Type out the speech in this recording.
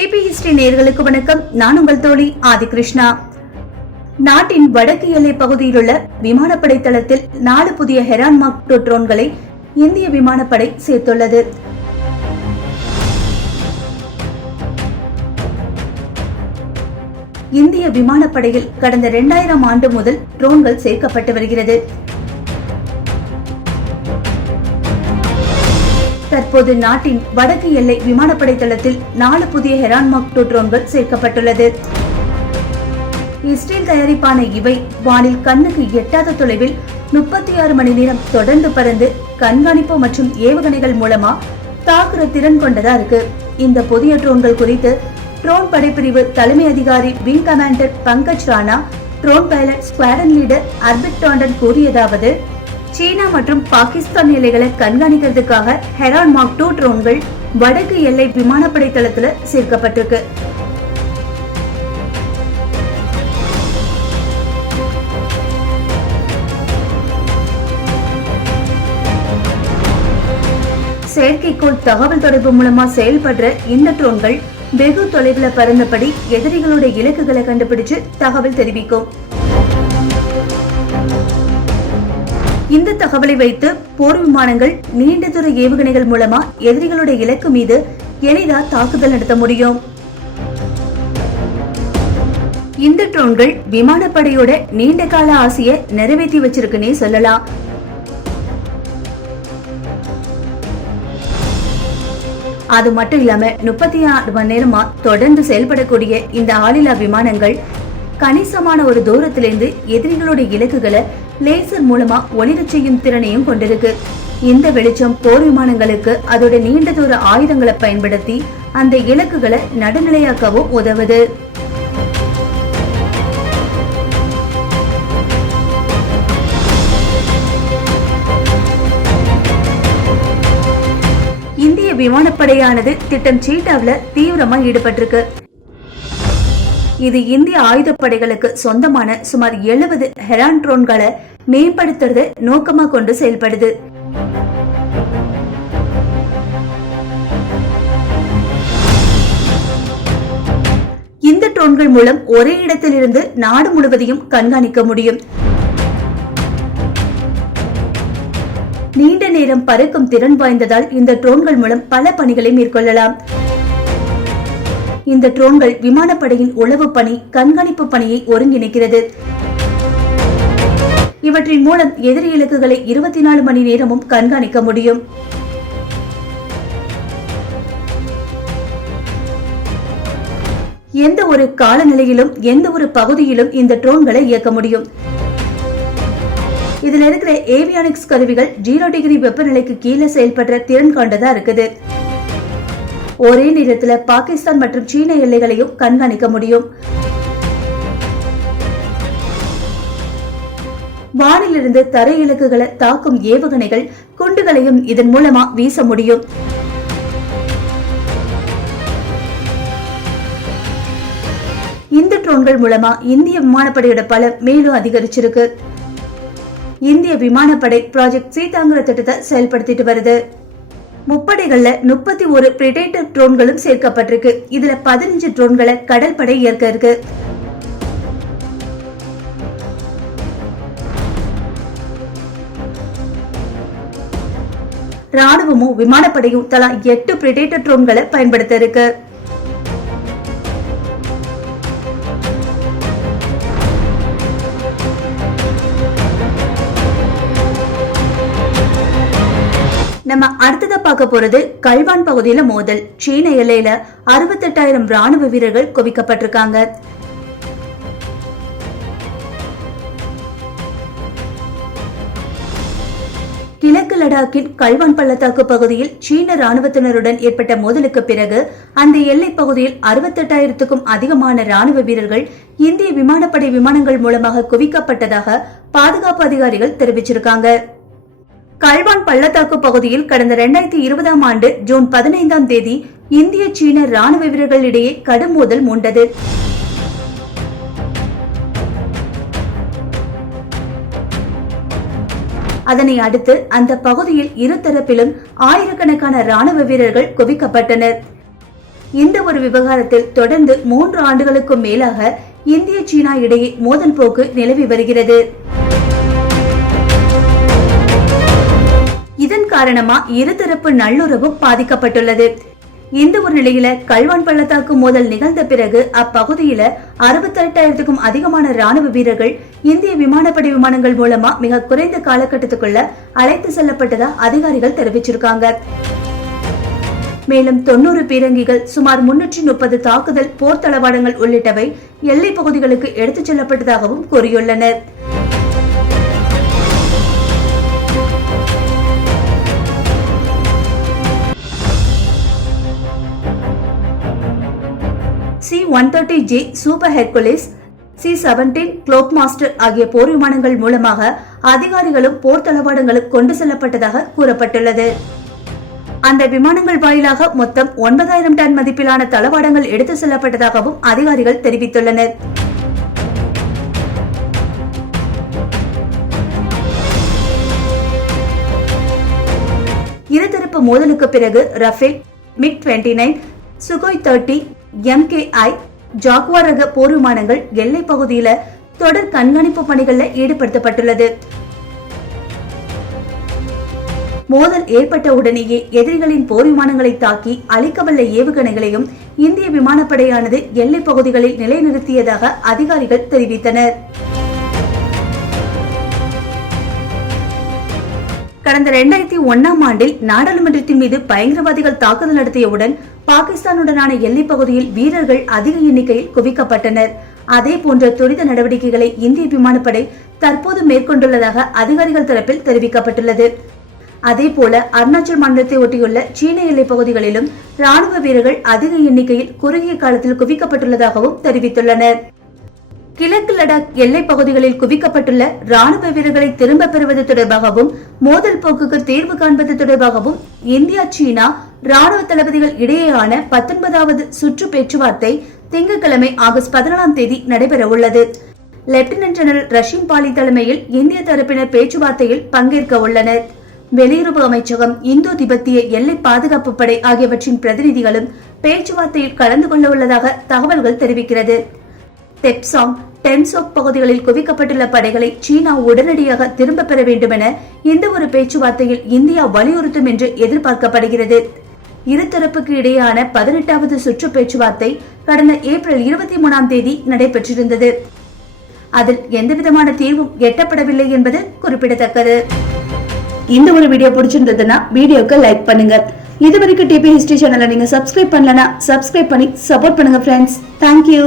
TPHistory நேயர்களுக்கு வணக்கம். நான் உங்கள் தோழி ஆதிகிருஷ்ணா. நாட்டின் வடக்கு எல்லை பகுதியில் உள்ள விமானப்படை தளத்தில் 4 புதிய ஹெரான் மார்க் 2 ட்ரோன்களை இந்திய விமானப்படை சேர்த்துள்ளது. இந்திய விமானப்படையில் கடந்த 2000 ஆண்டு முதல் ட்ரோன்கள் சேர்க்கப்பட்டு வருகிறது. தற்போது நாட்டின் வடக்கு எல்லை விமானப்படை தளத்தில் 4 புதிய ஹெரான் மார்க் 2 ட்ரோன்கள் சேர்க்கப்பட்டுள்ளது. இஸ்ரேல் தயாரிப்பான இவை வானில் கண்ணுக்கு எட்டாத தொலைவில் 36 மணி நேரம் தொடர்ந்து பறந்து கண்காணிப்பு மற்றும் ஏவுகணைகள் மூலமா தாக்குற திறன் கொண்டதா இருக்கு. இந்த புதிய ட்ரோன்கள் குறித்து ட்ரோன் படைப்பிரிவு தலைமை அதிகாரி wing commander Pankaj Rana, drone pilot squadron leader Arpit Tandon கூறியதாவது: சீனா மற்றும் பாகிஸ்தான் எல்லைகளை கண்காணிக்கிறதுக்காக ஹெரான் மார்க் 2 ட்ரோன்கள் வடக்கு எல்லை விமானப்படை தளத்துல சேர்க்கப்பட்டிருக்கு. செயற்கைக்கோள் தகவல் தொடர்பு மூலமா செயல்படுற இந்த ட்ரோன்கள் வெகு தொலைவில் பறந்தபடி எதிரிகளுடைய இலக்குகளை கண்டுபிடிச்சு தகவல் தெரிவிக்கும். இந்த தகவலை வைத்து போர் விமானங்கள் நீண்ட தூர ஏவுகணைகள் மூலமா எதிரிகளுடைய இலக்கு மீது எளிதா தாக்குதல் நடத்த முடியும். இந்த ட்ரோன்கள் விமானப்படையோட நீண்ட கால ஆசையை நிறைவேற்றி வச்சிருக்குன்னே சொல்லலாம். அது மட்டும் இல்லாம 36 மணி நேரமா தொடர்ந்து செயல்படக்கூடிய இந்த ஆளில்லா விமானங்கள் கணிசமான ஒரு தூரத்திலிருந்து எதிரிகளுடைய இலக்குகளை லேசர் மூலமா ஒளிரச் செய்யும் திறனையும் கொண்டிருக்கு. இந்த வெளிச்சம் போர் விமானங்களுக்கு அதோட நீண்ட தூர ஆயுதங்களை பயன்படுத்தி அந்த இலக்குகளை நடுநிலையாக்கவும் உதவுது. இந்திய விமானப்படையானது திட்டம் சீட்டாவில தீவிரமா ஈடுபட்டிருக்கு. இது இந்திய ஆயுதப்படைகளுக்கு சொந்தமான சுமார் 70 ஹெரான் ட்ரோன்களை மேம்படுத்துறத நோக்கமா கொண்டு செயல்படுது. இந்த ட்ரோன்கள் மூலம் ஒரே இடத்திலிருந்து நாடு முழுவதையும் கண்காணிக்க முடியும். நீண்ட நேரம் பறக்கும் திறன் வாய்ந்ததால் இந்த ட்ரோன்கள் மூலம் பல பணிகளை மேற்கொள்ளலாம். இந்த ட்ரோன்கள் விமானப்படையின் உளவு பணி, கண்காணிப்பு பணியை ஒருங்கிணைக்கிறது. இவற்றின் மூலம் எதிரி இலக்குகளை 24 மணி நேரமும் கண்காணிக்க முடியும். எந்த ஒரு காலநிலையிலும் எந்த ஒரு பகுதியிலும் இந்த ட்ரோன்களை இயக்க முடியும். இதுல இருக்கிற ஏவியானிக்ஸ் கருவிகள் 0 டிகிரி வெப்பநிலைக்கு கீழே செயல்படுற திறன் கொண்டதா இருக்குது. ஒரே நேரத்துல பாகிஸ்தான் மற்றும் சீன எல்லைகளையும் கண்காணிக்க முடியும். வானிலிருந்து தரை இலக்குகளை தாக்கும் ஏவுகணைகள், குண்டுகளையும் இதன் மூலமா வீச முடியும். இந்த ட்ரோன்கள் மூலமா இந்திய விமானப்படையோட பலம் மேலும் அதிகரிச்சிருக்கு. இந்திய விமானப்படை ப்ராஜெக்ட் சீதாங்கிற திட்டத்தை செயல்படுத்திட்டு வருது. முப்படைகள்ல 31 பிரெடேட்டர் ட்ரோன்களும் சேர்க்கப்பட்டிருக்கு. இதுல 15 ட்ரோன்களை கடற்படை இயக்க இருக்கு. ராணுவமும் விமானப்படையும் தலா 8 பிரெடேட்டர் ட்ரோன்களை பயன்படுத்த இருக்கு. நம்ம அடுத்ததா பார்க்க போறது கல்வான் பகுதியில மோதல். சீன எல்லையில 68,000 ராணுவ வீரர்கள் குவிக்கப்பட்டிருக்காங்க. கிழக்கு லடாக்கின் கல்வான் பள்ளத்தாக்கு பகுதியில் சீன ராணுவத்தினருடன் ஏற்பட்ட மோதலுக்கு பிறகு அந்த எல்லை பகுதியில் 68,000க்கும் அதிகமான ராணுவ வீரர்கள் இந்திய விமானப்படை விமானங்கள் மூலமாக குவிக்கப்பட்டதாக பாதுகாப்பு அதிகாரிகள் தெரிவிச்சிருக்காங்க. கல்வான் பள்ளத்தாக்கு பகுதியில் கடந்த 2020 ஆண்டு ஜூன் 15 இந்திய சீன ராணுவ வீரர்கள் இடையே கடும் மோதல் மூண்டது. அதனை அடுத்து அந்த பகுதியில் இருதரப்பிலும் ஆயிரக்கணக்கான ராணுவ வீரர்கள் குவிக்கப்பட்டனர். இந்த ஒரு விவகாரத்தில் தொடர்ந்து 3 ஆண்டுகளுக்கும் மேலாக இந்திய சீனா இடையே மோதல் போக்கு நிலவி வருகிறது. இதன் காரணமா இருதரப்பு நல்லுறவும் பாதிக்கப்பட்டுள்ளது. இந்த ஒரு நிலையில கல்வான் பள்ளத்தாக்கு மோதல் நிகழ்ந்த பிறகு அப்பகுதியில 68,000க்கும் அதிகமான ராணுவ வீரர்கள் இந்திய விமானப்படை விமானங்கள் மூலமா மிக குறைந்த காலகட்டத்துக்குள்ள அழைத்து செல்லப்பட்டதா அதிகாரிகள் தெரிவிச்சிருக்காங்க. மேலும் 90 பீரங்கிகள், சுமார் 330 தாக்குதல் போர் தளவாடங்கள் உள்ளிட்டவை எல்லை பகுதிகளுக்கு எடுத்துச் செல்லப்பட்டதாகவும் கூறியுள்ளனர். C-130J super Hercules, C-17 Globe master ஆகிய போர் விமானங்கள் மூலமாக அதிகாரிகளும் போர் தளவாடங்களும் கொண்டு செல்லப்பட்டதாக கூறப்பட்டுள்ளது. அந்த விமானங்கள் வாயிலாக மொத்தம் 9,000 டன் மதிப்பிலான தளவாடங்கள் எடுத்து செல்லப்பட்டதாகவும் அதிகாரிகள் தெரிவித்துள்ளனர். இருதரப்பு மோதலுக்கு பிறகு Rafale, MiG-29, Sukhoi 30, MKI, Jaguar ரக போர் விமானங்கள் எல்லை பகுதியில தொடர் கண்காணிப்பு பணிகளில் ஈடுபடுத்தப்பட்டுள்ளது. மோதல் ஏற்பட்ட உடனேயே எதிரிகளின் போர் விமானங்களை தாக்கி அழிக்கவல்ல ஏவுகணைகளையும் இந்திய விமானப்படையானது எல்லை பகுதிகளில் நிலைநிறுத்தியதாக அதிகாரிகள் தெரிவித்தனர். கடந்த 2001ஆம் ஆண்டில் நாடாளுமன்றத்தின் மீது பயங்கரவாதிகள் தாக்குதல் நடத்தியவுடன் பாகிஸ்தானுடனான எல்லை பகுதியில் வீரர்கள் அதிக எண்ணிக்கையில் குவிக்கப்பட்டனர். அதே போன்ற துரித நடவடிக்கைகளை இந்திய விமானப்படை தற்போது மேற்கொண்டுள்ளதாக அதிகாரிகள் தரப்பில் தெரிவிக்கப்பட்டுள்ளது. அதே போல அருணாச்சல் மாநிலத்தை ஒட்டியுள்ள சீன எல்லை பகுதிகளிலும் ராணுவ வீரர்கள் அதிக எண்ணிக்கையில் குறுகிய காலத்தில் குவிக்கப்பட்டுள்ளதாகவும் தெரிவித்துள்ளனர். கிழக்கு லடாக் எல்லை பகுதிகளில் குவிக்கப்பட்டுள்ள ராணுவ வீரர்களை திரும்ப பெறுவது தொடர்பாகவும் மோதல் போக்குக்கு தீர்வு காண்பது தொடர்பாகவும் இந்தியா சீனா ராணுவ தளபதிகள் இடையேயான 19வது சுற்று பேச்சுவார்த்தை திங்கட்கிழமை ஆகஸ்ட் 14ஆம் தேதி நடைபெற உள்ளது. லெப்டினன்ட் ஜெனரல் ரஷீம் பாலி தலைமையில் இந்திய தரப்பினர் பேச்சுவார்த்தையில் பங்கேற்க உள்ளனர். வெளியுறவு அமைச்சகம், இந்தோ திபெத்திய எல்லை பாதுகாப்பு படை ஆகியவற்றின் பிரதிநிதிகளும் பேச்சுவார்த்தையில் கலந்து கொள்ள உள்ளதாக தகவல்கள் தெரிவிக்கிறது. தெப்சாங், டென்சோக் பகுதிகளில் குவிக்கப்பட்டுள்ள படைகளை சீனா உடனடியாக திரும்ப பெற வேண்டும் என இந்த ஒரு பேச்சுவார்த்தையில் இந்தியா வலியுறுத்தும் என்று எதிர்பார்க்கப்படுகிறது. இருதரப்புக்கு இடையேயான 18வது சுற்று பேச்சுவார்த்தை கடந்த ஏப்ரல் 23ஆம் தேதி நடைபெற்றிருந்தது. அதில் எந்தவிதமான தீர்வும் எட்டப்படவில்லை என்பது குறிப்பிடத்தக்கது. இந்த ஒரு வீடியோ பிடிச்சிருந்ததுன்னா வீடியோக்கு லைக் பண்ணுங்க. இதுவரைக்கும் டிபி ஹிஸ்டரி சேனலை நீங்க சப்ஸ்கிரைப் பண்ணலனா சப்ஸ்கிரைப் பண்ணி சப்போர்ட் பண்ணுங்க ஃப்ரெண்ட்ஸ். தேங்க்யூ.